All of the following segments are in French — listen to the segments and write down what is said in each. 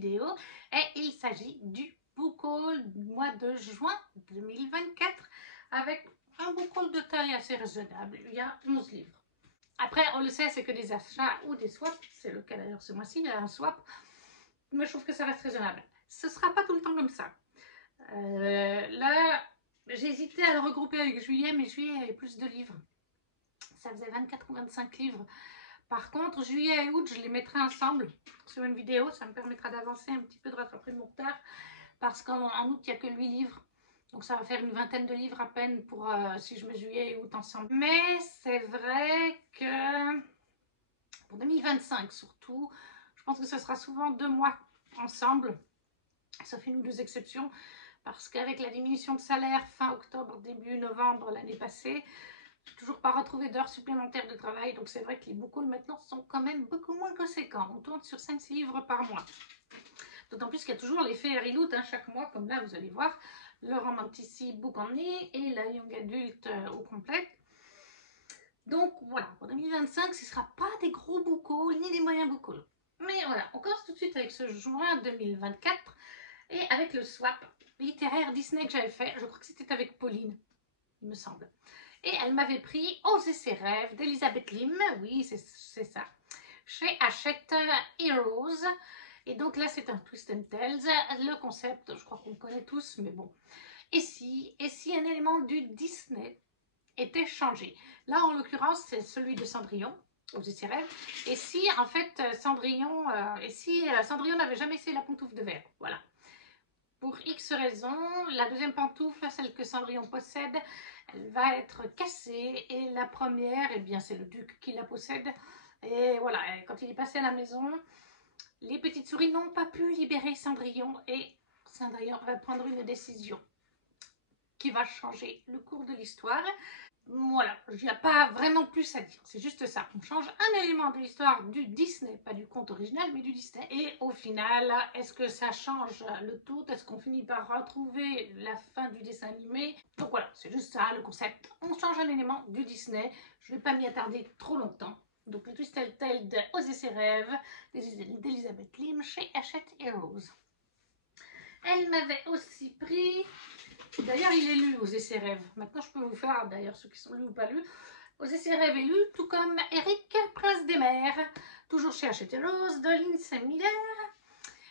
vidéo et il s'agit du book haul du mois de juin 2024 avec un book haul de taille assez raisonnable. Il y a 11 livres. Après, on le sait, c'est que des achats ou des swaps. C'est le cas d'ailleurs ce mois-ci, il y a un swap. Mais je trouve que ça reste raisonnable. Ce ne sera pas tout le temps comme ça. Là, j'ai hésité à le regrouper avec juillet, mais juillet, il y avait plus de livres. Ça faisait 24 ou 25 livres. Par contre, juillet et août, je les mettrai ensemble sur une vidéo. Ça me permettra d'avancer un petit peu, de rattraper mon retard. Parce qu'en août, il n'y a que 8 livres. Donc ça va faire une vingtaine de livres à peine pour si je mets juillet et août ensemble. Mais c'est vrai que pour 2025 surtout, je pense que ce sera souvent 2 mois ensemble. Sauf une ou deux exceptions. Parce qu'avec la diminution de salaire fin octobre, début novembre l'année passée, je n'ai toujours pas retrouvé d'heures supplémentaires de travail. Donc c'est vrai que les book hauls maintenant sont quand même beaucoup moins conséquents. On tourne sur 5-6 livres par mois. D'autant plus qu'il y a toujours l'effet Harry-Loot chaque mois, comme là vous allez voir. Le Romantici Book Only et la Young Adult au complet. Donc voilà, pour 2025, ce ne sera pas des gros book hauls ni des moyens book hauls. Mais voilà, on commence tout de suite avec ce juin 2024 et avec le swap littéraire Disney que j'avais fait. Je crois que c'était avec Pauline, il me semble. Et elle m'avait pris Oser ses rêves d'Elizabeth Lim, oui c'est ça, chez Hachette Heroes. Et donc là c'est un Twist and Tales. Le concept, je crois qu'on le connaît tous, mais bon. Et si un élément du Disney était changé? Là en l'occurrence c'est celui de Cendrillon, Oser ses rêves. Et si en fait Cendrillon, Cendrillon n'avait jamais essayé la pantoufle de verre, voilà. Pour X raisons, la deuxième pantoufle, celle que Cendrillon possède, elle va être cassée. Et la première, eh bien c'est le duc qui la possède. Et voilà, quand il est passé à la maison, les petites souris n'ont pas pu libérer Cendrillon. Et Cendrillon va prendre une décision qui va changer le cours de l'histoire. Voilà, il n'y a pas vraiment plus à dire, c'est juste ça. On change un élément de l'histoire du Disney, pas du conte original, mais du Disney. Et au final, est-ce que ça change le tout? Est-ce qu'on finit par retrouver la fin du dessin animé? Donc voilà, c'est juste ça le concept. On change un élément du Disney. Je ne vais pas m'y attarder trop longtemps. Donc le Twist and Tales de Oser ses rêves d'Elizabeth Lim chez Hachette Heroes. Elle m'avait aussi pris... D'ailleurs, il est lu, Oser ses rêves. Maintenant, je peux vous faire, d'ailleurs, ceux qui sont lus ou pas lus. Oser ses rêves est lu, tout comme Eric, Prince des mers, toujours chez Hachette Heroes, de Lindsay Miller.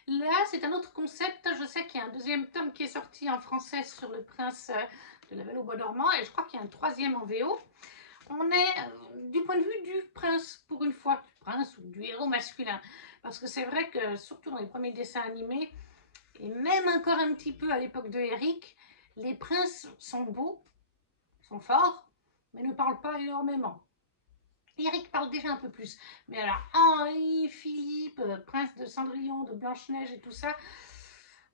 Là, c'est un autre concept. Je sais qu'il y a un deuxième tome qui est sorti en français sur le prince de la Belle au bois dormant, et je crois qu'il y a un troisième en VO. On est du point de vue du prince, pour une fois, du prince ou du héros masculin. Parce que c'est vrai que, surtout dans les premiers dessins animés, et même encore un petit peu à l'époque de Eric, les princes sont beaux, sont forts, mais ne parlent pas énormément. Eric parle déjà un peu plus. Mais alors, Henri, Philippe, prince de Cendrillon, de Blanche-Neige et tout ça,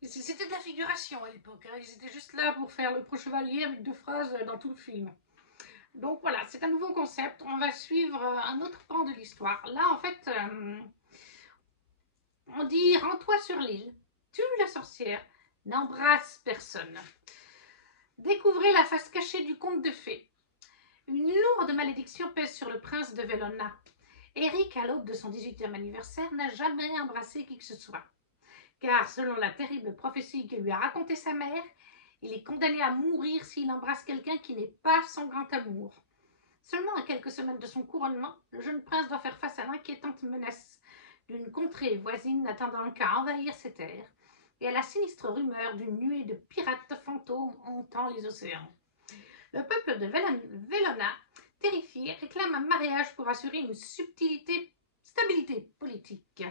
c'était de la figuration à l'époque. Ils étaient juste là pour faire le pro chevalier avec 2 phrases dans tout le film. Donc voilà, c'est un nouveau concept. On va suivre un autre pan de l'histoire. Là, en fait, on dit « Rends-toi sur l'île, tue la sorcière, n'embrasse personne. » Découvrez la face cachée du conte de fées. Une lourde malédiction pèse sur le prince de Velona. Eric, à l'aube de son 18e anniversaire, n'a jamais embrassé qui que ce soit. Car, selon la terrible prophétie que lui a racontée sa mère, il est condamné à mourir s'il embrasse quelqu'un qui n'est pas son grand amour. Seulement à quelques semaines de son couronnement, le jeune prince doit faire face à l'inquiétante menace d'une contrée voisine attendant qu'à envahir ses terres, et à la sinistre rumeur d'une nuée de pirates fantômes hantant les océans. Le peuple de Velona, terrifié, réclame un mariage pour assurer une stabilité politique.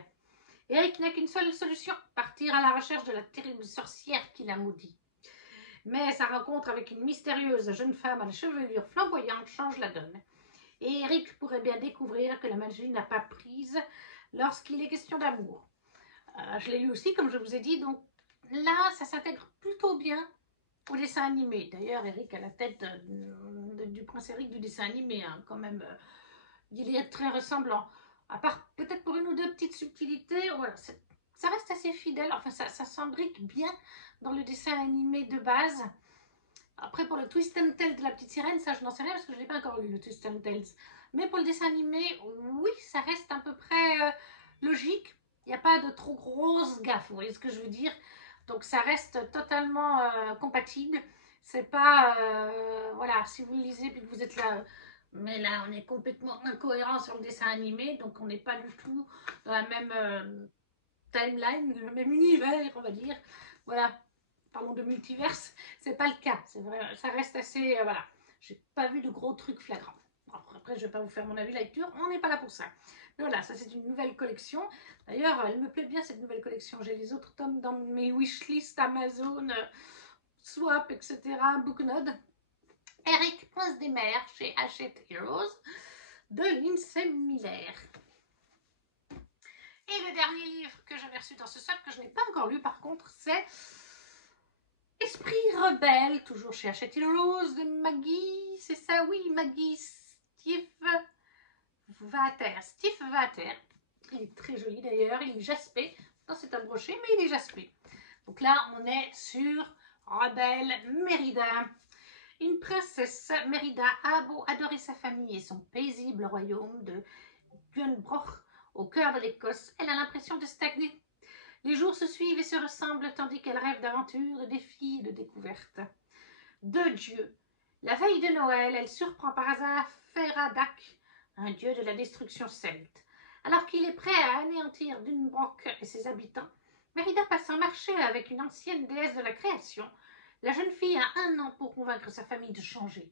Eric n'a qu'une seule solution, partir à la recherche de la terrible sorcière qui l'a maudit. Mais sa rencontre avec une mystérieuse jeune femme à la chevelure flamboyante change la donne. Et Eric pourrait bien découvrir que la magie n'a pas prise lorsqu'il est question d'amour. Je l'ai lu aussi, comme je vous ai dit, donc là, ça s'intègre plutôt bien au dessin animé. D'ailleurs, Eric a la tête du prince Eric du dessin animé, hein, quand même. Il est très ressemblant. À part peut-être pour une ou deux petites subtilités, voilà, ça reste assez fidèle. Enfin, ça s'embrique bien dans le dessin animé de base. Après, pour le Twist and Tales de la petite sirène, ça, je n'en sais rien parce que je ne l'ai pas encore lu, le Twist and Tales. Mais pour le dessin animé, oui, ça reste à peu près logique. Il n'y a pas de trop grosse gaffe, vous voyez ce que je veux dire? Donc ça reste totalement compatible. C'est pas, voilà, si vous le lisez puis que vous êtes là, mais là on est complètement incohérent sur le dessin animé, donc on n'est pas du tout dans la même timeline, le même univers, on va dire. Voilà, parlons de multiverse, c'est pas le cas, c'est vrai, ça reste assez, voilà. J'ai pas vu de gros trucs flagrants. Bon, après, je vais pas vous faire mon avis lecture, on n'est pas là pour ça. Mais voilà, ça c'est une nouvelle collection. D'ailleurs, elle me plaît bien cette nouvelle collection. J'ai les autres tomes dans mes wishlist Amazon, Swap, etc. Booknode. Eric, Prince des Mers, chez Hachette Heroes, de Lindsay Miller. Et le dernier livre que j'avais reçu dans ce sac, que je n'ai pas encore lu par contre, c'est Esprit rebelle, toujours chez Hachette Heroes, de Maggie, c'est ça, oui, Maggie Steve Vater. Steve Vater. Il est très joli d'ailleurs, il est jaspé. Non, c'est un brochet, mais il est jaspé. Donc là, on est sur Rebelle Mérida. Une princesse, Mérida, a beau adorer sa famille et son paisible royaume de Gunbroch, au cœur de l'Écosse, elle a l'impression de stagner. Les jours se suivent et se ressemblent tandis qu'elle rêve d'aventures, de défis, de découvertes. De Dieu. La veille de Noël, elle surprend par hasard Feradak, un dieu de la destruction celte. Alors qu'il est prêt à anéantir Dunbroch et ses habitants, Mérida passe un marché avec une ancienne déesse de la création. La jeune fille a 1 an pour convaincre sa famille de changer.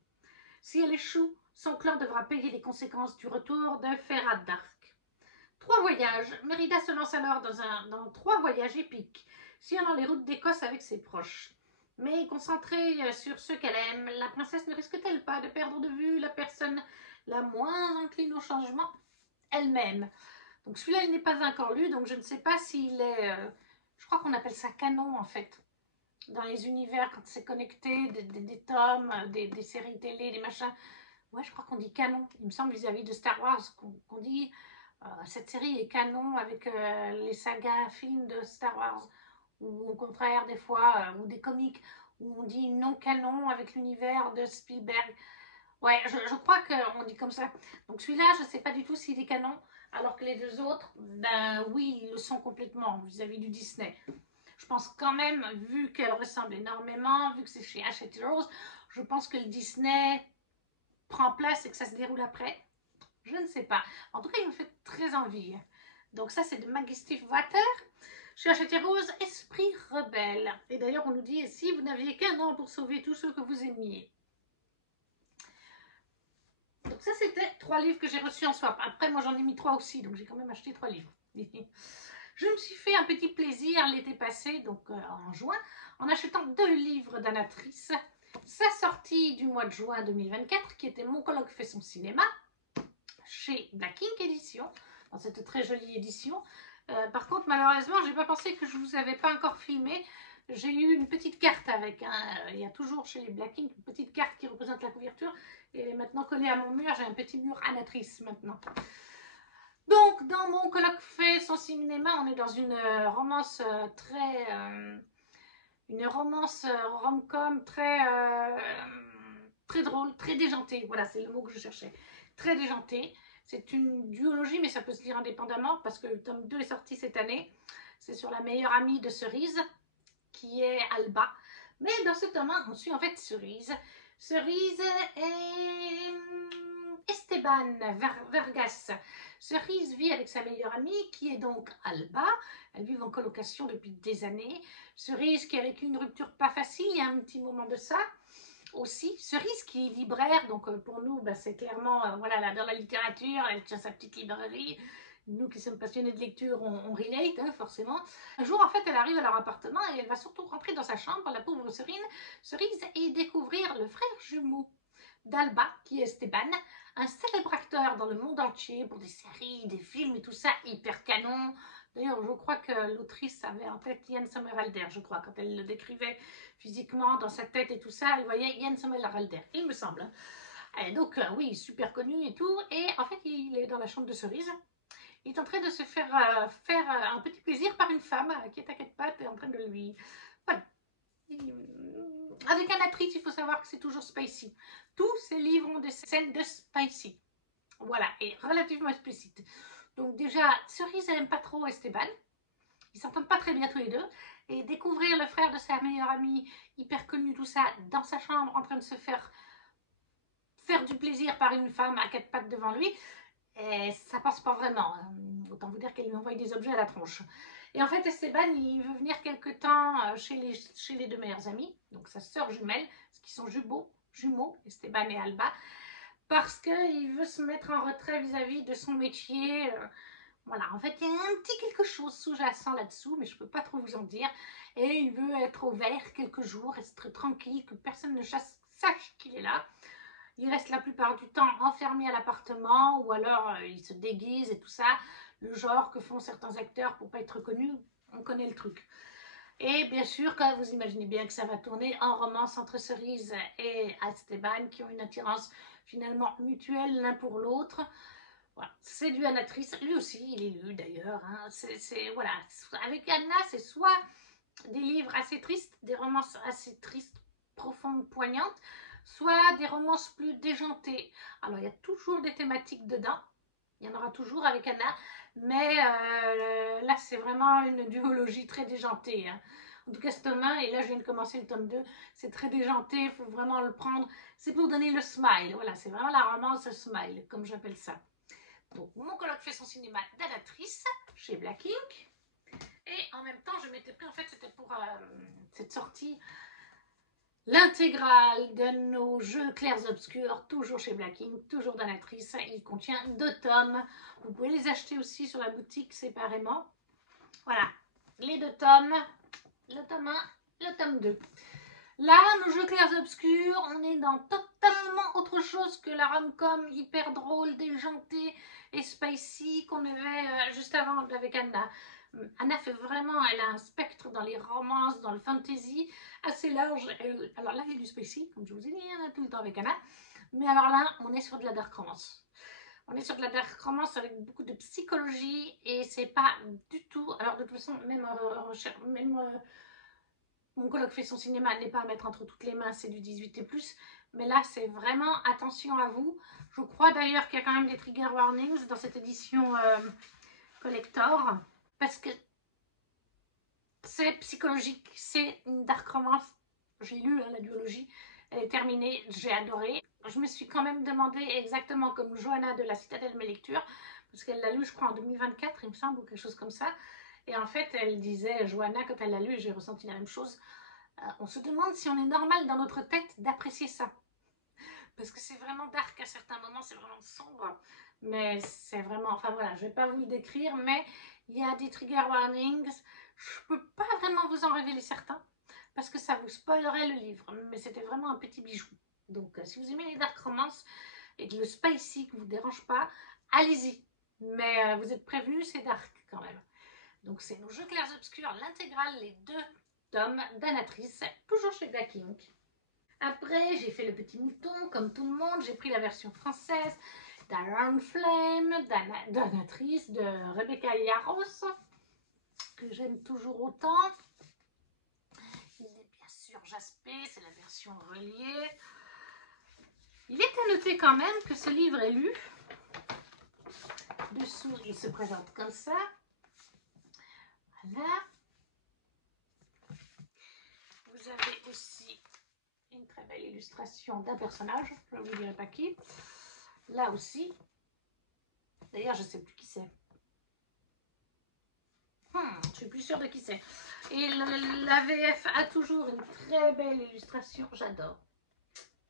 Si elle échoue, son clan devra payer les conséquences du retour de Feradak. 3 voyages. Mérida se lance alors dans 3 voyages épiques, sillonnant les routes d'Écosse avec ses proches. Mais concentrée sur ceux qu'elle aime, la princesse ne risque-t-elle pas de perdre de vue la personne la moins incline au changement, elle-même? Donc celui-là, il n'est pas encore lu, donc je ne sais pas s'il est... je crois qu'on appelle ça canon, en fait. Dans les univers, quand c'est connecté, des tomes, des séries télé, des machins. Ouais, je crois qu'on dit canon. Il me semble vis-à-vis de Star Wars qu'on dit... cette série est canon avec les sagas films de Star Wars, ou au contraire des fois, ou des comics où on dit non canon avec l'univers de Spielberg. Ouais, je crois qu'on dit comme ça. Donc celui-là, je ne sais pas du tout s'il est canon, alors que les 2 autres, ben oui, ils le sont complètement vis-à-vis du Disney. Je pense quand même, vu qu'elle ressemble énormément, vu que c'est chez Hachette Heroes, je pense que le Disney prend place et que ça se déroule après. Je ne sais pas. En tout cas, il me fait très envie. Donc ça, c'est de Maggie Steve Water. Chez Hachette Heroes, Esprit rebelle. Et d'ailleurs, on nous dit, si vous n'aviez qu'1 an pour sauver tous ceux que vous aimiez. Donc ça, c'était 3 livres que j'ai reçus en swap. Après, moi, j'en ai mis 3 aussi, donc j'ai quand même acheté 3 livres. Je me suis fait un petit plaisir l'été passé, donc en juin, en achetant 2 livres d'Anatrice. Sa sortie du mois de juin 2024, qui était Mon colloque fait son cinéma, chez Black Ink Édition, dans cette très jolie édition. Par contre, malheureusement, j'ai pas pensé que je vous avais pas encore filmé. J'ai eu une petite carte avec, il y a toujours chez les Black Ink une petite carte qui représente la couverture. Et elle est maintenant collée à mon mur, j'ai un petit mur Anatrice maintenant. Donc, dans Mon colloque fait son cinéma, on est dans une romance une romance rom-com très drôle, très déjantée. Voilà, c'est le mot que je cherchais. Très déjantée. C'est une duologie, mais ça peut se lire indépendamment parce que le tome 2 est sorti cette année. C'est sur la meilleure amie de Cerise, qui est Alba. Mais dans ce tome 1, on suit en fait Cerise. Cerise et Esteban Vergas. Cerise vit avec sa meilleure amie, qui est donc Alba. Elles vivent en colocation depuis des années. Cerise qui a vécu une rupture pas facile, il y a un petit moment de ça aussi. Cerise qui est libraire, donc pour nous, bah, c'est clairement, voilà, là, dans la littérature, elle tient sa petite librairie. Nous qui sommes passionnés de lecture, on relate, hein, forcément. Un jour, en fait, elle arrive à leur appartement et elle va surtout rentrer dans sa chambre, la pauvre Cerise, et découvrir le frère jumeau d'Alba, qui est Esteban, un célèbre acteur dans le monde entier pour des séries, des films et tout ça, hyper canon. D'ailleurs, je crois que l'autrice avait en tête Ian Somerhalder, je crois, quand elle le décrivait physiquement dans sa tête et tout ça, elle voyait Ian Somerhalder, il me semble. Et donc, oui, super connu et tout. Et en fait, il est dans la chambre de Cerise. Il est en train de se faire un petit plaisir par une femme qui est à 4 pattes et en train de lui... Voilà. Avec Anatrice, il faut savoir que c'est toujours spicy. Tous ces livres ont des scènes de spicy. Voilà, et relativement explicites. Donc déjà, Cerise, elle n'aime pas trop Esteban. Ils s'entendent pas très bien tous les deux. Et découvrir le frère de sa meilleure amie, hyper connu, tout ça, dans sa chambre, en train de se faire du plaisir par une femme à 4 pattes devant lui, et ça passe pas vraiment. Autant vous dire qu'elle lui envoie des objets à la tronche. Et en fait, Esteban, il veut venir quelque temps chez les deux meilleurs amis, donc sa sœur jumelle, parce qu'ils sont jumeaux, Esteban et Alba, parce qu'il veut se mettre en retrait vis-à-vis de son métier. Voilà, en fait, il y a un petit quelque chose sous-jacent là-dessous, mais je ne peux pas trop vous en dire. Et il veut être au vert quelques jours, rester tranquille, que personne ne sache qu'il est là. Il reste la plupart du temps enfermé à l'appartement, ou alors il se déguise et tout ça. Le genre que font certains acteurs pour ne pas être connus, on connaît le truc. Et bien sûr, quand vous imaginez bien que ça va tourner en romance entre Cerise et Esteban, qui ont une attirance finalement mutuelle l'un pour l'autre. Voilà. C'est du Anna-Trice, lui aussi il est lu d'ailleurs. Hein. Voilà. Avec Anna, c'est soit des livres assez tristes, des romances assez tristes, profondes, poignantes, soit des romances plus déjantées. Alors il y a toujours des thématiques dedans, il y en aura toujours avec Anna, mais là c'est vraiment une duologie très déjantée. Hein. En tout cas ce tome 1, et là je viens de commencer le tome 2, c'est très déjanté, il faut vraiment le prendre, c'est pour donner le smile, voilà, c'est vraiment la romance smile, comme j'appelle ça. Donc, mon coloc fait son cinéma d'Anna-Trice chez Black Ink. Et en même temps, je m'étais pris, en fait, c'était pour cette sortie, l'intégrale de nos jeux clairs obscurs, toujours chez Black Ink, toujours d'Anna-Trice. Il contient 2 tomes. Vous pouvez les acheter aussi sur la boutique séparément. Voilà, les 2 tomes, le tome 1, le tome 2. Là, nos jeux clairs obscurs, on est dans totalement autre chose que la rom-com hyper drôle, déjantée et spicy qu'on avait juste avant avec Anna. Anna fait vraiment, elle a un spectre dans les romances, dans le fantasy, assez large. Alors là, il y a du spicy, comme je vous ai dit, hein, tout le temps avec Anna. Mais alors là, on est sur de la dark romance. On est sur de la dark romance avec beaucoup de psychologie et c'est pas du tout... Alors de toute façon, même mon coloc fait son cinéma, n'est pas à mettre entre toutes les mains, c'est du 18 et plus. Mais là, c'est vraiment attention à vous. Je crois d'ailleurs qu'il y a quand même des trigger warnings dans cette édition collector. Parce que c'est psychologique, c'est une dark romance. J'ai lu la duologie, elle est terminée, j'ai adoré. Je me suis quand même demandé exactement comme Johanna de la Citadelle Mes Lectures, parce qu'elle l'a lu, je crois, en 2024, il me semble, ou quelque chose comme ça. Et en fait, elle disait, Johanna, quand elle l'a lu, j'ai ressenti la même chose. On se demande si on est normal dans notre tête d'apprécier ça. Parce que c'est vraiment dark à certains moments, c'est vraiment sombre. Mais c'est vraiment, enfin voilà, je ne vais pas vous le décrire, mais il y a des trigger warnings. Je ne peux pas vraiment vous en révéler certains, parce que ça vous spoilerait le livre. Mais c'était vraiment un petit bijou. Donc si vous aimez les dark romances et que le spicy ne vous dérange pas, allez-y. Mais vous êtes prévenus, c'est dark quand même. Donc c'est nos jeux clairs obscurs, l'intégrale, les 2 tomes d'Anna-Trice, toujours chez Black Ink. Après, j'ai fait le petit mouton, comme tout le monde. J'ai pris la version française d'Iron Flame, d'Anna-Trice, de Rebecca Yarros, que j'aime toujours autant. Il est bien sûr jaspé, c'est la version reliée. Il est à noter quand même que ce livre est lu. Dessous, il se présente comme ça. Voilà. Vous avez aussi une très belle illustration d'un personnage, je ne vous dirai pas qui. Là aussi, d'ailleurs je ne sais plus qui c'est. Je suis plus sûre de qui c'est. Et la VF a toujours une très belle illustration, j'adore.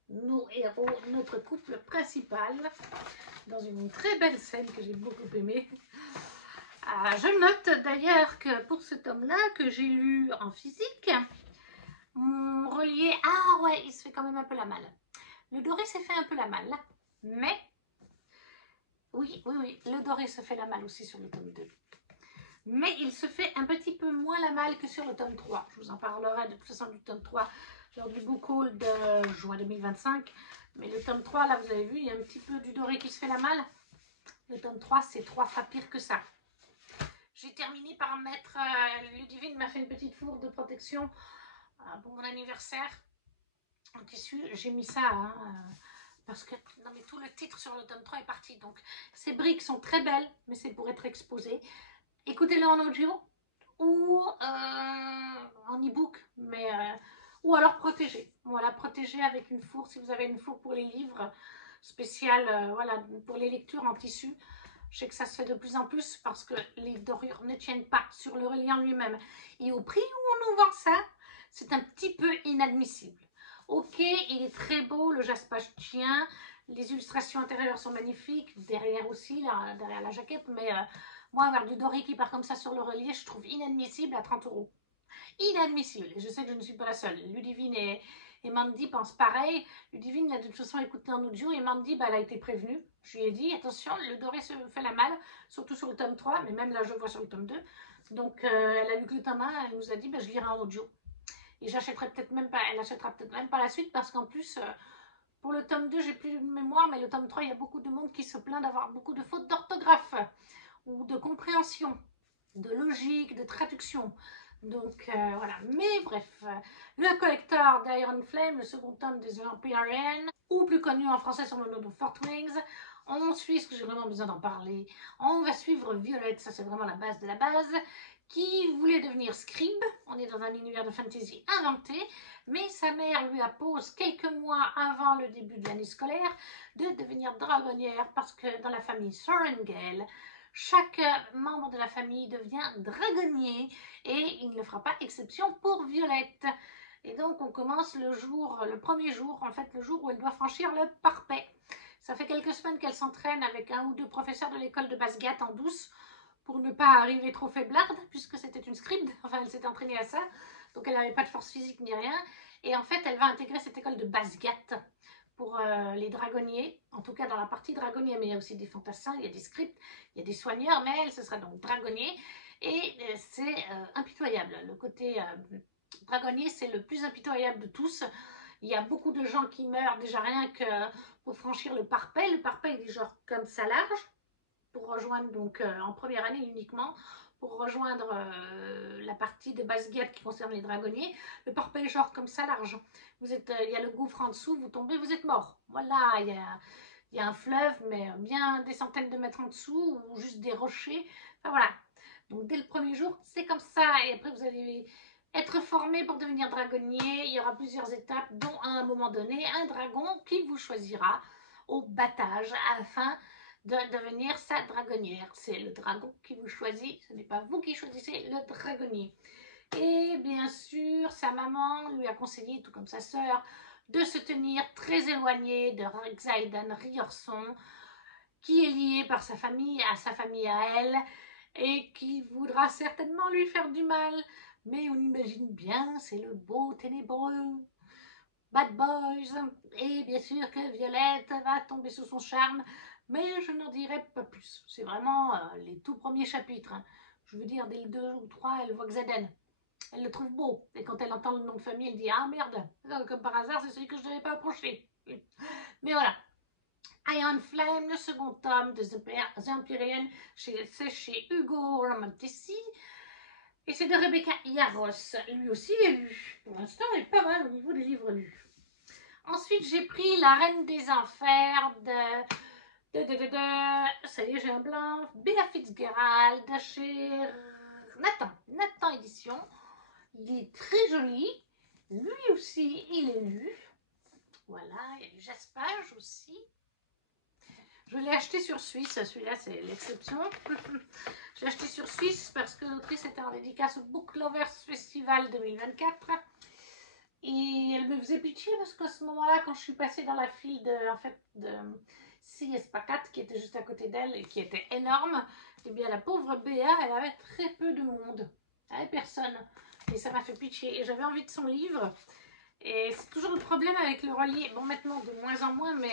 Nos héros, notre couple principal, dans une très belle scène que j'ai beaucoup aimée. Je note d'ailleurs que pour ce tome-là, que j'ai lu en physique, mon relié, ah ouais, il se fait quand même un peu la malle. Le doré s'est fait un peu la malle, mais oui, le doré se fait la malle aussi sur le tome 2. Mais il se fait un petit peu moins la malle que sur le tome 3. Je vous en parlerai de toute façon du tome 3 lors du book haul de juin 2025. Mais le tome 3, là, vous avez vu, il y a un petit peu du doré qui se fait la malle. Le tome 3, c'est 3 fois pire que ça. J'ai terminé par mettre... Ludivine m'a fait une petite fourre de protection pour mon anniversaire en tissu. J'ai mis ça, hein, Parce que, non mais tout le titre sur le tome 3 est parti. Donc, ces briques sont très belles, mais c'est pour être exposées. Écoutez-le en audio ou en e-book, mais ou alors protégé. Voilà, protégé avec une fourre, si vous avez une fourre pour les livres spéciales, voilà, pour les lectures en tissu. Je sais que ça se fait de plus en plus parce que les dorures ne tiennent pas sur le reliant lui-même. Et au prix où on nous vend ça, c'est un petit peu inadmissible. Ok, il est très beau, le jaspage tient, les illustrations intérieures sont magnifiques, derrière aussi, là, derrière la jaquette, mais moi, avoir du doré qui part comme ça sur le relief, je trouve inadmissible à 30 €. Inadmissible. Et je sais que je ne suis pas la seule. Ludivine et Mandy pensent pareil. Ludivine l'a de toute façon écouté en audio et Mandy, bah, elle a été prévenue. Je lui ai dit, attention, le doré se fait la malle, surtout sur le tome 3, mais même là, je vois sur le tome 2. Donc, elle a lu que le tome 1, elle nous a dit, bah, je lirai en audio. Et j'achèterai peut-être même pas, elle achètera peut-être même pas la suite parce qu'en plus, pour le tome 2, j'ai plus de mémoire, mais le tome 3, il y a beaucoup de monde qui se plaint d'avoir beaucoup de fautes d'orthographe ou de compréhension, de logique, de traduction. Donc voilà, mais bref, le collector d'Iron Flame, le second tome des Vampirian, ou plus connu en français sous le nom de Four Wings, on suit, ce que j'ai vraiment besoin d'en parler, on va suivre Violette, ça c'est vraiment la base de la base, qui voulait devenir scribe, on est dans un univers de fantasy inventé, mais sa mère lui appose quelques mois avant le début de l'année scolaire de devenir dragonnière parce que dans la famille Sorrengale, chaque membre de la famille devient dragonnier et il ne fera pas exception pour Violette. Et donc on commence le premier jour, en fait le jour où elle doit franchir le parapet. Ça fait quelques semaines qu'elle s'entraîne avec un ou deux professeurs de l'école de Basgat en douce pour ne pas arriver trop faiblarde, puisque c'était une scribe, enfin elle s'est entraînée à ça, donc elle n'avait pas de force physique ni rien. Et en fait elle va intégrer cette école de Basgat pour les dragonniers, en tout cas dans la partie dragonnier, mais il y a aussi des fantassins, il y a des scripts, il y a des soigneurs, mais elle, ce sera donc dragonnier, et c'est impitoyable. Le côté dragonnier, c'est le plus impitoyable de tous. Il y a beaucoup de gens qui meurent déjà rien que pour franchir le parapet. Le parapet, il est genre comme ça large, pour rejoindre donc en première année uniquement, pour rejoindre la partie de Basgat qui concerne les dragonniers. Le parapet est genre comme ça large. Vous êtes, il y a le gouffre en dessous, vous tombez, vous êtes mort. Voilà, il y a un fleuve, mais bien des centaines de mètres en dessous, ou juste des rochers. Enfin voilà. Donc dès le premier jour, c'est comme ça. Et après, vous allez être formé pour devenir dragonnier. Il y aura plusieurs étapes, dont à un moment donné, un dragon qui vous choisira au battage afin de devenir sa dragonnière. C'est le dragon qui vous choisit, ce n'est pas vous qui choisissez le dragonnier. Et bien sûr, sa maman lui a conseillé, tout comme sa sœur, de se tenir très éloignée de Xaidan Riorson, qui est lié par sa famille à elle, et qui voudra certainement lui faire du mal. Mais on imagine bien, c'est le beau ténébreux Bad Boys. Et bien sûr que Violette va tomber sous son charme, mais je n'en dirai pas plus. C'est vraiment les tout premiers chapitres. Hein. Je veux dire, dès le 2 ou 3, elle voit Xaden. Elle le trouve beau. Et quand elle entend le nom de famille, elle dit « Ah merde !» Comme par hasard, c'est celui que je ne devais pas approcher. Mais voilà. Iron Flame, le second tome de The Empyrean, c'est chez Hugo Ramantesi. Et c'est de Rebecca Yarros. Lui aussi est lu. Pour l'instant, il est pas mal au niveau des livres lus. Ensuite, j'ai pris La Reine des Enfers ça y est, j'ai un blanc. Bella Fitzgerald chez Nathan Édition. Il est très joli. Lui aussi, il est lu. Voilà, il y a du jaspage aussi. Je l'ai acheté sur Suisse. Celui-là, c'est l'exception. Je l'ai acheté sur Suisse parce que l'autrice était en dédicace au Book Lovers Festival 2024. Et elle me faisait pitié parce qu'à ce moment-là, quand je suis passée dans la file de CS Pacat, qui était juste à côté d'elle et qui était énorme, et bien la pauvre Béa, elle avait très peu de monde. Elle n'avait personne. Et ça m'a fait pitié. Et j'avais envie de son livre. Et c'est toujours le problème avec le relier. Bon, maintenant, de moins en moins, mais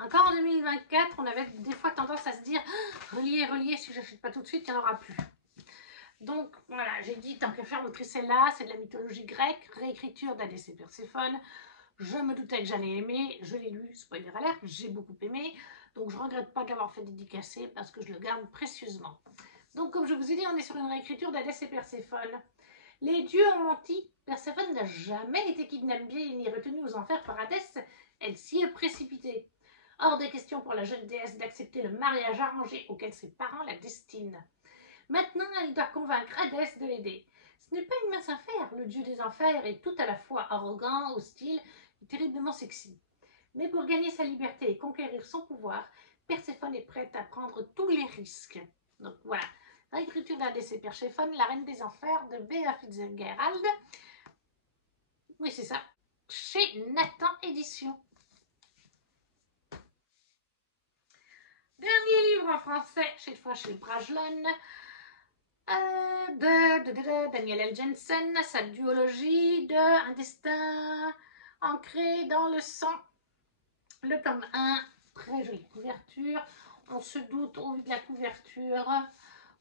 encore en 2024, on avait des fois tendance à se dire relier, si je n'achète pas tout de suite, il n'y en aura plus. Donc voilà, j'ai dit tant que faire l'autrice est là, c'est de la mythologie grecque, réécriture d'Hadès et Perséphone. Je me doutais que j'allais aimer, je l'ai lu, spoiler alert, j'ai beaucoup aimé. Donc je ne regrette pas de l'avoir fait dédicacer parce que je le garde précieusement. Donc comme je vous ai dit, on est sur une réécriture d'Hadès et Perséphone. Les dieux ont menti, Perséphone n'a jamais été kidnappée ni retenue aux enfers par Hadès, elle s'y est précipitée. Hors des questions pour la jeune déesse d'accepter le mariage arrangé auquel ses parents la destinent. Maintenant, elle doit convaincre Hadès de l'aider. Ce n'est pas une mince affaire, le dieu des enfers est tout à la fois arrogant, hostile et terriblement sexy. Mais pour gagner sa liberté et conquérir son pouvoir, Perséphone est prête à prendre tous les risques. Donc voilà, réécriture d'Hadès et Perséphone, la reine des enfers de Bea Fitzgerald. Oui, c'est ça, chez Nathan Éditions. Dernier livre en français, cette fois chez Brajlon, de Daniel L. Jensen, sa duologie de Un destin ancré dans le sang. Le tome 1, très jolie couverture. On se doute au vu de la couverture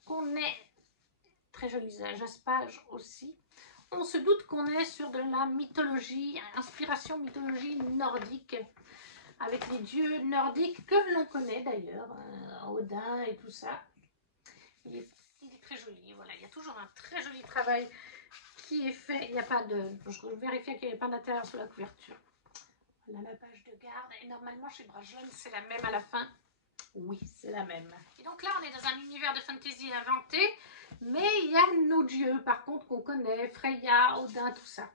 qu'on est, très joli jaspage aussi, on se doute qu'on est sur de la mythologie, inspiration mythologie nordique, avec les dieux nordiques que l'on connaît d'ailleurs, Odin et tout ça. Il est très joli, voilà, il y a toujours un très joli travail qui est fait, il n'y a pas de, je vérifiais qu'il n'y avait pas d'intérieur sur la couverture. Voilà la page de garde, et normalement chez Brajlon c'est la même à la fin. Oui, c'est la même. Et donc là, on est dans un univers de fantasy inventé, mais il y a nos dieux, par contre, qu'on connaît, Freya, Odin, tout ça.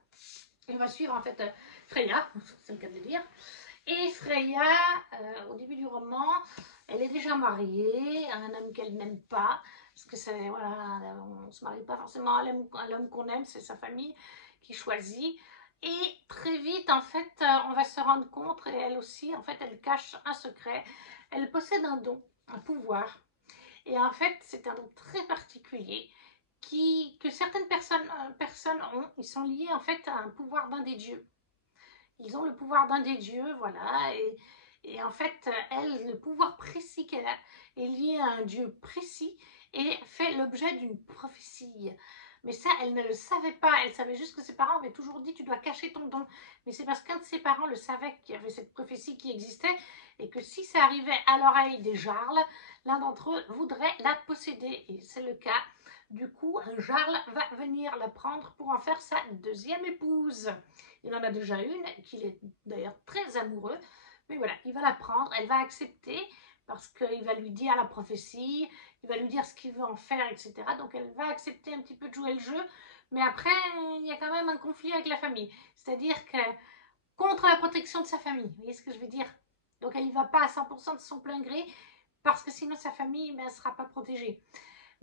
Et on va suivre, en fait, Freya, c'est le cas de le dire. Et Freya, au début du roman, elle est déjà mariée à un homme qu'elle n'aime pas, parce que c'est, voilà, on ne se marie pas forcément à l'homme qu'on aime, c'est sa famille qui choisit. Et très vite, en fait, on va se rendre compte, et elle aussi, en fait, elle cache un secret. Elle possède un don, un pouvoir. Et en fait, c'est un don très particulier que certaines personnes ont. Ils sont liés, en fait, à un pouvoir d'un des dieux. Ils ont le pouvoir d'un des dieux, voilà. Et en fait, elle, le pouvoir précis qu'elle a est lié à un dieu précis et fait l'objet d'une prophétie. Mais ça, elle ne le savait pas. Elle savait juste que ses parents avaient toujours dit « tu dois cacher ton don ». Mais c'est parce qu'un de ses parents le savait qu'il y avait cette prophétie qui existait et que si ça arrivait à l'oreille des jarls, l'un d'entre eux voudrait la posséder. Et c'est le cas. Du coup, un jarl va venir la prendre pour en faire sa deuxième épouse. Il en a déjà une, qu'il est d'ailleurs très amoureux. Mais voilà, il va la prendre, elle va accepter parce qu'il va lui dire la prophétie, il va lui dire ce qu'il veut en faire, etc. Donc elle va accepter un petit peu de jouer le jeu, mais après, il y a quand même un conflit avec la famille. C'est-à-dire que contre la protection de sa famille, vous voyez ce que je veux dire? Donc elle n'y va pas à 100% de son plein gré, parce que sinon sa famille ne sera pas protégée.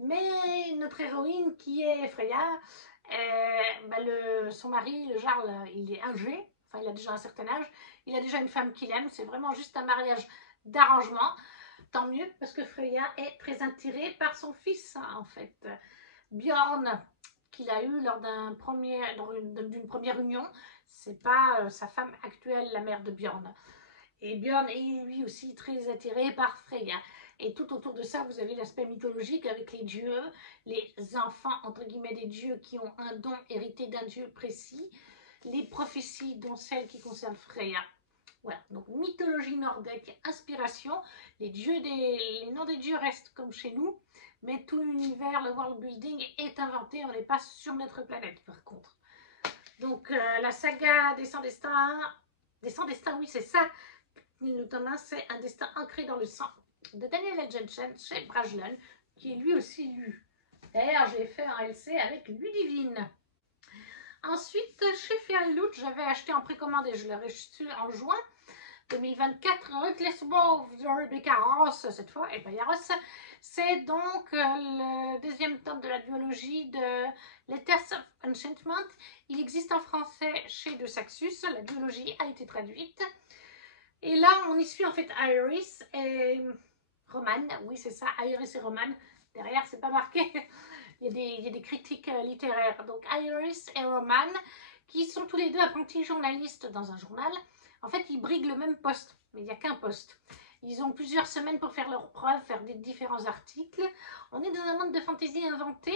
Mais notre héroïne, qui est Freya, son mari, le jarl, il est âgé, enfin il a déjà un certain âge, il a déjà une femme qu'il aime, c'est vraiment juste un mariage d'arrangement. Tant mieux, parce que Freya est très attirée par son fils, en fait. Bjorn, qu'il a eu lors d'une première union, c'est pas sa femme actuelle, la mère de Bjorn. Et Bjorn est lui aussi très attiré par Freya. Et tout autour de ça, vous avez l'aspect mythologique avec les dieux, les enfants, entre guillemets, des dieux qui ont un don hérité d'un dieu précis, les prophéties, dont celle qui concerne Freya. Voilà, donc mythologie nordique, inspiration, les noms des dieux restent comme chez nous, mais tout l'univers, le world building est inventé, on n'est pas sur notre planète par contre. Donc la saga des 100 destins, oui c'est ça, le tome 1 c'est Un destin ancré dans le sang de Daniel L. Jensen chez Brajlon, qui est lui aussi lu. D'ailleurs j'ai fait un LC avec Ludivine. Ensuite chez Fairyloot, j'avais acheté en précommande et je l'ai reçu en juin 2024, Reckless Wolf de Rebecca Ross, cette fois, et pas Yaros. C'est donc le deuxième tome de la duologie de Letters of Enchantment. Il existe en français chez De Saxus, la duologie a été traduite. Et là, on y suit en fait Iris et Roman. Oui, c'est ça, Iris et Roman. Derrière, c'est pas marqué. Il y a des critiques littéraires. Donc, Iris et Roman, qui sont tous les deux apprentis journalistes dans un journal. En fait, ils briguent le même poste, mais il n'y a qu'un poste. Ils ont plusieurs semaines pour faire leurs preuves, faire des différents articles. On est dans un monde de fantaisie inventé,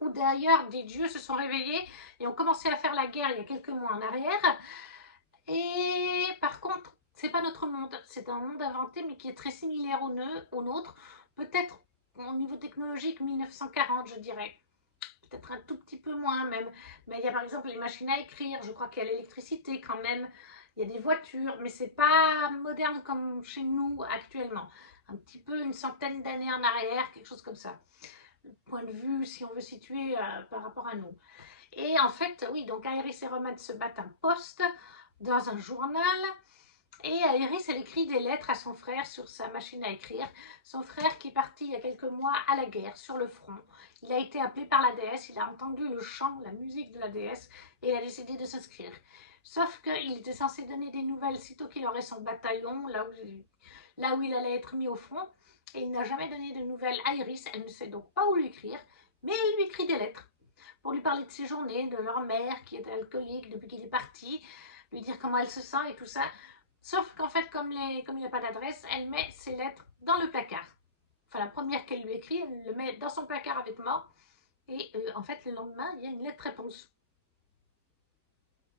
où d'ailleurs des dieux se sont réveillés et ont commencé à faire la guerre il y a quelques mois en arrière. Et par contre, c'est pas notre monde, c'est un monde inventé, mais qui est très similaire au nôtre. Peut-être au niveau technologique 1940, je dirais. Peut-être un tout petit peu moins même. Mais il y a par exemple les machines à écrire, je crois qu'il y a l'électricité quand même. il y a des voitures, mais c'est pas moderne comme chez nous actuellement. Un petit peu une centaine d'années en arrière, quelque chose comme ça. Le point de vue, si on veut situer par rapport à nous. Et en fait, oui, donc Iris et Roman se battent un poste dans un journal. Et Iris, elle écrit des lettres à son frère sur sa machine à écrire. Son frère qui est parti il y a quelques mois à la guerre, sur le front. Il a été appelé par la déesse, il a entendu le chant, la musique de la déesse, et il a décidé de s'inscrire. Sauf qu'il était censé donner des nouvelles sitôt qu'il aurait son bataillon, là où il allait être mis au front. Et il n'a jamais donné de nouvelles à Iris, elle ne sait donc pas où lui écrire, mais il lui écrit des lettres pour lui parler de ses journées, de leur mère qui est alcoolique depuis qu'il est parti, lui dire comment elle se sent et tout ça. Sauf qu'en fait, comme il n'y a pas d'adresse, elle met ses lettres dans le placard. Enfin, la première qu'elle lui écrit, elle le met dans son placard avec mort. Et en fait, le lendemain, il y a une lettre-réponse.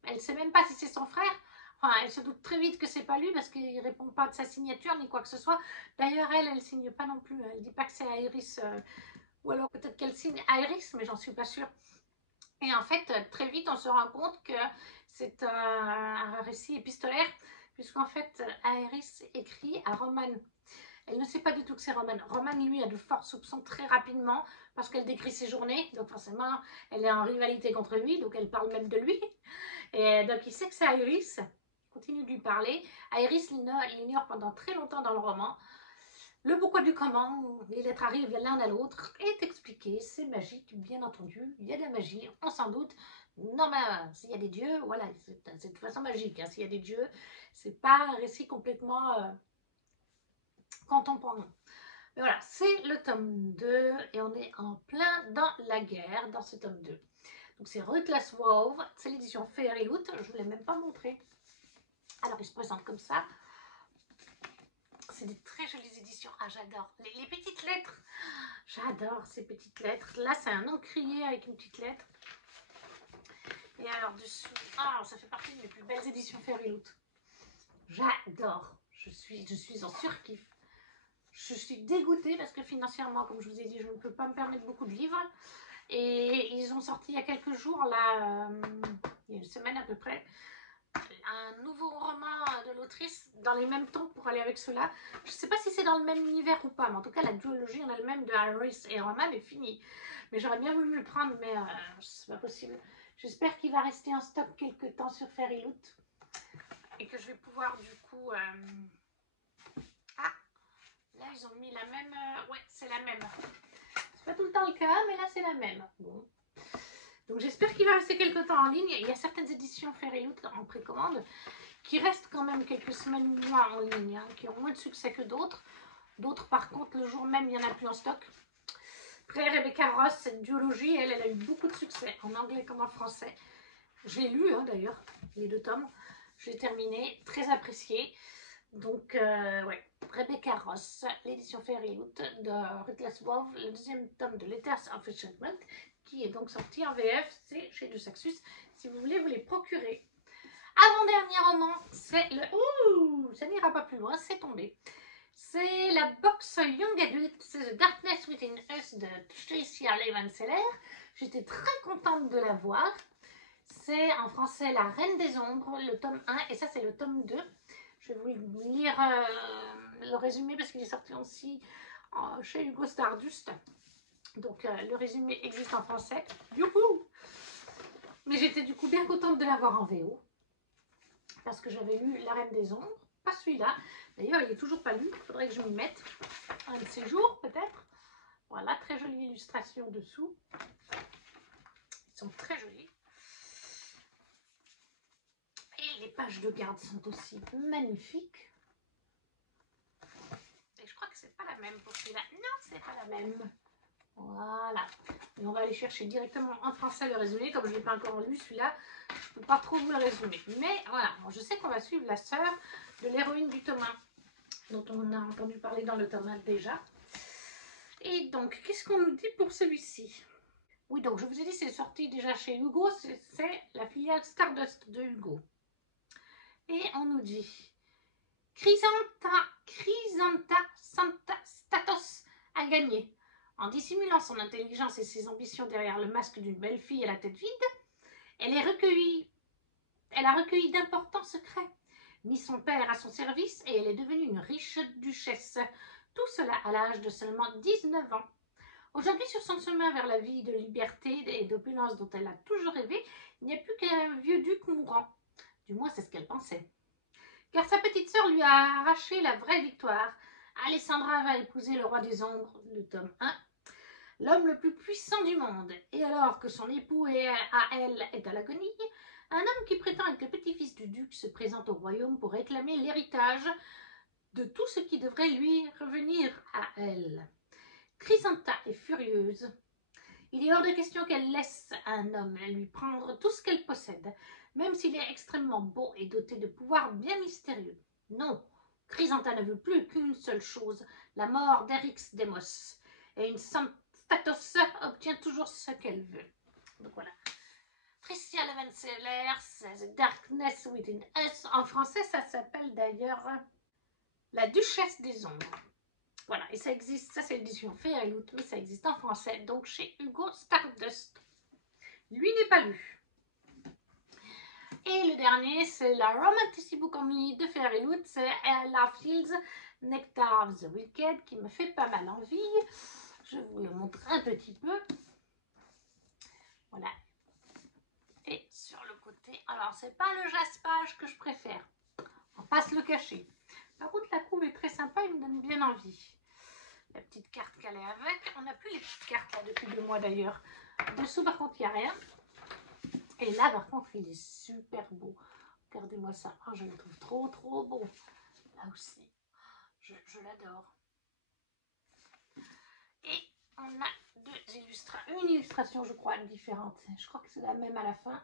Elle ne sait même pas si c'est son frère. Enfin, elle se doute très vite que c'est pas lui parce qu'il ne répond pas de sa signature ni quoi que ce soit. D'ailleurs, elle ne signe pas non plus. Elle ne dit pas que c'est Iris. Ou alors peut-être qu'elle signe Iris, mais j'en suis pas sûre. Et en fait, très vite, on se rend compte que c'est un récit épistolaire, puisqu'en fait, Iris écrit à Roman. Elle ne sait pas du tout que c'est Roman. Roman, lui, a de forts soupçons très rapidement, parce qu'elle décrit ses journées, donc forcément, elle est en rivalité contre lui, donc elle parle même de lui. Et donc, il sait que c'est Iris, il continue de lui parler. Iris l'ignore pendant très longtemps dans le roman. Le pourquoi du comment, les lettres arrivent l'un à l'autre, est expliqué, c'est magique, bien entendu, il y a de la magie, on s'en doute. Non, mais s'il y a des dieux, voilà, c'est de façon magique, hein, s'il y a des dieux, c'est pas un récit complètement contemporain. Mais voilà, c'est le tome 2, et on est en plein dans la guerre, dans ce tome 2. Donc c'est Ruthless Woe, c'est l'édition Fairyloot, je ne vous l'ai même pas montré. Alors il se présente comme ça. C'est des très jolies éditions. Ah, j'adore. Les petites lettres. J'adore ces petites lettres. Là, c'est un encrier avec une petite lettre. Et alors, dessous, oh, ça fait partie de mes plus belles éditions Fairyloot. J'adore. Je suis en surkiff. Je suis dégoûtée parce que financièrement, comme je vous ai dit, je ne peux pas me permettre beaucoup de livres. Et ils ont sorti il y a quelques jours, là, il y a une semaine à peu près, un nouveau roman de l'autrice dans les mêmes temps pour aller avec cela. Je ne sais pas si c'est dans le même univers ou pas, mais en tout cas la duologie en elle-même de Iris et Roman est finie. Mais j'aurais bien voulu le prendre, mais c'est pas possible. J'espère qu'il va rester en stock quelques temps sur Fairyloot et que je vais pouvoir du coup... Ah, là ils ont mis la même... Ouais, c'est la même. C'est pas tout le temps le cas, mais là c'est la même. Bon. Donc j'espère qu'il va rester quelques temps en ligne. Il y a certaines éditions Fairyloot en précommande qui restent quand même quelques semaines ou mois en ligne, hein, qui ont moins de succès que d'autres. D'autres par contre, le jour même, il n'y en a plus en stock. Après Rebecca Ross, cette duologie, elle a eu beaucoup de succès, en anglais comme en français. J'ai lu hein, d'ailleurs, les 2 tomes. J'ai terminé, très apprécié. Donc, ouais, Rebecca Ross, l'édition Fairyloot de Ruthless Woe, le 2e tome de Letters of Enchantment, qui est donc sorti en VF, c'est chez De Saxus, si vous voulez vous les procurer. Avant-dernier roman, c'est le... Ouh, ça n'ira pas plus loin, c'est tombé. C'est la box Young Adult, c'est The Darkness Within Us de Tricia Levenseller. J'étais très contente de la voir. C'est en français La Reine des Ombres, le tome 1, et ça c'est le tome 2. Je vais vous lire le résumé parce qu'il est sorti aussi chez Hugo Stardust. Donc le résumé existe en français. Youhou! Mais j'étais du coup bien contente de l'avoir en VO. Parce que j'avais lu La Reine des Ombres. Pas celui-là. D'ailleurs, il n'est toujours pas lu. Il faudrait que je m'y mette. Un de ces jours, peut-être. Voilà, très jolie illustration dessous. Ils sont très jolis. Et les pages de garde sont aussi magnifiques. Et je crois que c'est pas la même pour celui-là. Non, c'est pas la même. Voilà. Et on va aller chercher directement en français le résumé. Comme je n'ai pas encore lu celui-là, je ne peux pas trop vous le résumer. Mais voilà, je sais qu'on va suivre la sœur de l'héroïne du tome 1, dont on a entendu parler dans le tome 1 déjà. Et donc, qu'est-ce qu'on nous dit pour celui-ci? Oui, donc je vous ai dit, c'est sorti déjà chez Hugo. C'est la filiale Stardust de Hugo. Et on nous dit Chrysanta Statos a gagné. En dissimulant son intelligence et ses ambitions derrière le masque d'une belle fille à la tête vide, elle a recueilli d'importants secrets. mis son père à son service et elle est devenue une riche duchesse. Tout cela à l'âge de seulement 19 ans. Aujourd'hui, sur son chemin vers la vie de liberté et d'opulence dont elle a toujours rêvé, il n'y a plus qu'un vieux duc mourant. Du moins, c'est ce qu'elle pensait. Car sa petite sœur lui a arraché la vraie victoire. Alessandra va épouser le roi des ombres, le tome 1, l'homme le plus puissant du monde. Et alors que son époux à elle est à l'agonie, un homme qui prétend être le petit-fils du duc se présente au royaume pour réclamer l'héritage de tout ce qui devrait lui revenir à elle. Chrysanta est furieuse. Il est hors de question qu'elle laisse un homme lui prendre tout ce qu'elle possède, même s'il est extrêmement beau et doté de pouvoirs bien mystérieux. Non, Chrysanta ne veut plus qu'une seule chose, la mort d'Eryx Demos. Et une Statos obtient toujours ce qu'elle veut. Donc voilà. Tricia Levenseller, The Darkness Within Us. En français, ça s'appelle d'ailleurs La Duchesse des Ombres. Voilà, et ça existe, ça c'est l'édition Fairyloot, mais ça existe en français, donc chez Hugo Stardust. Lui n'est pas lu. Et le dernier, c'est la Romanticy Book Only de Fairyloot, c'est Ella Fields, Nectar of the Wicked, qui me fait pas mal envie. Je vous le montre un petit peu. Voilà. Et sur le côté, alors c'est pas le jaspage que je préfère, on passe le cacher. Par contre, la couve est très sympa, il me donne bien envie. La petite carte qu'elle est avec. On n'a plus les petites cartes là depuis 2 mois d'ailleurs. Dessous, par contre, il n'y a rien. Et là, par contre, il est super beau. Regardez-moi ça. Oh, je le trouve trop, trop beau. Là aussi. Je l'adore. Et on a une illustration, je crois, différente. Je crois que c'est la même à la fin.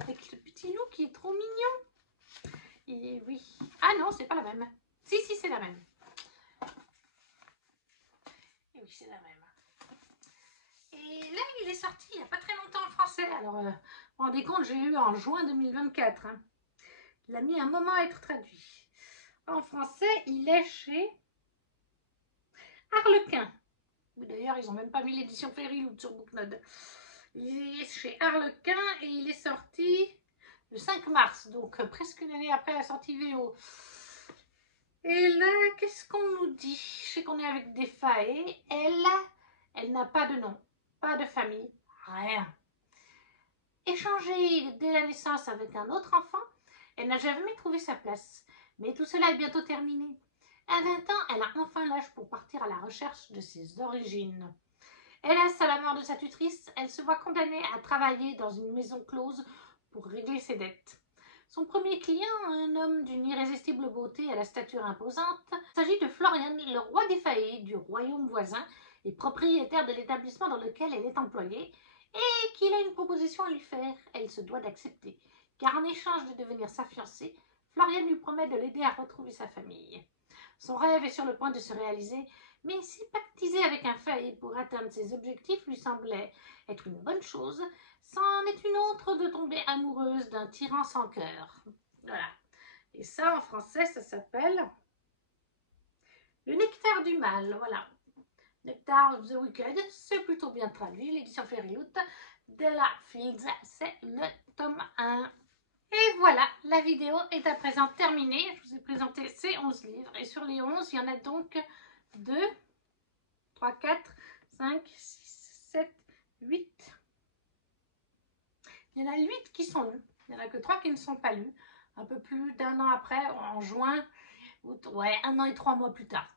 Avec ce petit loup qui est trop mignon. Et oui. Ah non, c'est pas la même. Si, c'est la même. Et oui, c'est la même. Et là, il est sorti il n'y a pas très longtemps en français. Alors, vous vous rendez compte, j'ai eu en juin 2024. Hein. Il a mis un moment à être traduit. En français, il est chez Harlequin. D'ailleurs, ils n'ont même pas mis l'édition Fairyloot sur Booknode. Il est chez Harlequin et il est sorti le 5 mars, donc presque une année après la sortie VO. Et là, qu'est-ce qu'on nous dit? Je sais qu'on est avec des faées. Elle n'a pas de nom, pas de famille, rien. Échangée dès la naissance avec un autre enfant, elle n'a jamais trouvé sa place. Mais tout cela est bientôt terminé. À 20 ans, elle a enfin l'âge pour partir à la recherche de ses origines. Hélas, à la mort de sa tutrice, elle se voit condamnée à travailler dans une maison close pour régler ses dettes. Son premier client, un homme d'une irrésistible beauté à la stature imposante, s'agit de Florian, le roi des faées du royaume voisin et propriétaire de l'établissement dans lequel elle est employée, et qu'il a une proposition à lui faire. Elle se doit d'accepter, car en échange de devenir sa fiancée, Florian lui promet de l'aider à retrouver sa famille. Son rêve est sur le point de se réaliser, mais si pactiser avec un failli pour atteindre ses objectifs lui semblait être une bonne chose, c'en est une autre de tomber amoureuse d'un tyran sans cœur. Voilà. Et ça, en français, ça s'appelle Le Nectar du Mal. Voilà. Nectar of the Wicked, c'est plutôt bien traduit. L'édition Fairyloot d'Ella Fields, c'est le tome 1. Et voilà, la vidéo est à présent terminée. Je vous ai présenté ces 11 livres. Et sur les 11, il y en a donc 2, 3, 4, 5, 6, 7, 8. Il y en a 8 qui sont lus. Il n'y en a que 3 qui ne sont pas lus. Un peu plus d'1 an après, en juin, ouais, 1 an et 3 mois plus tard.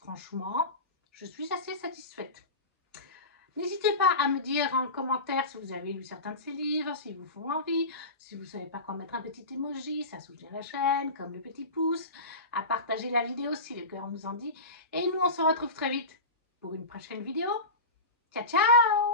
Franchement, je suis assez satisfaite. N'hésitez pas à me dire en commentaire si vous avez lu certains de ces livres, s'ils vous font envie, si vous ne savez pas quoi mettre un petit emoji, ça soutient la chaîne, comme le petit pouce, à partager la vidéo si le cœur nous en dit. Et nous, on se retrouve très vite pour une prochaine vidéo. Ciao, ciao!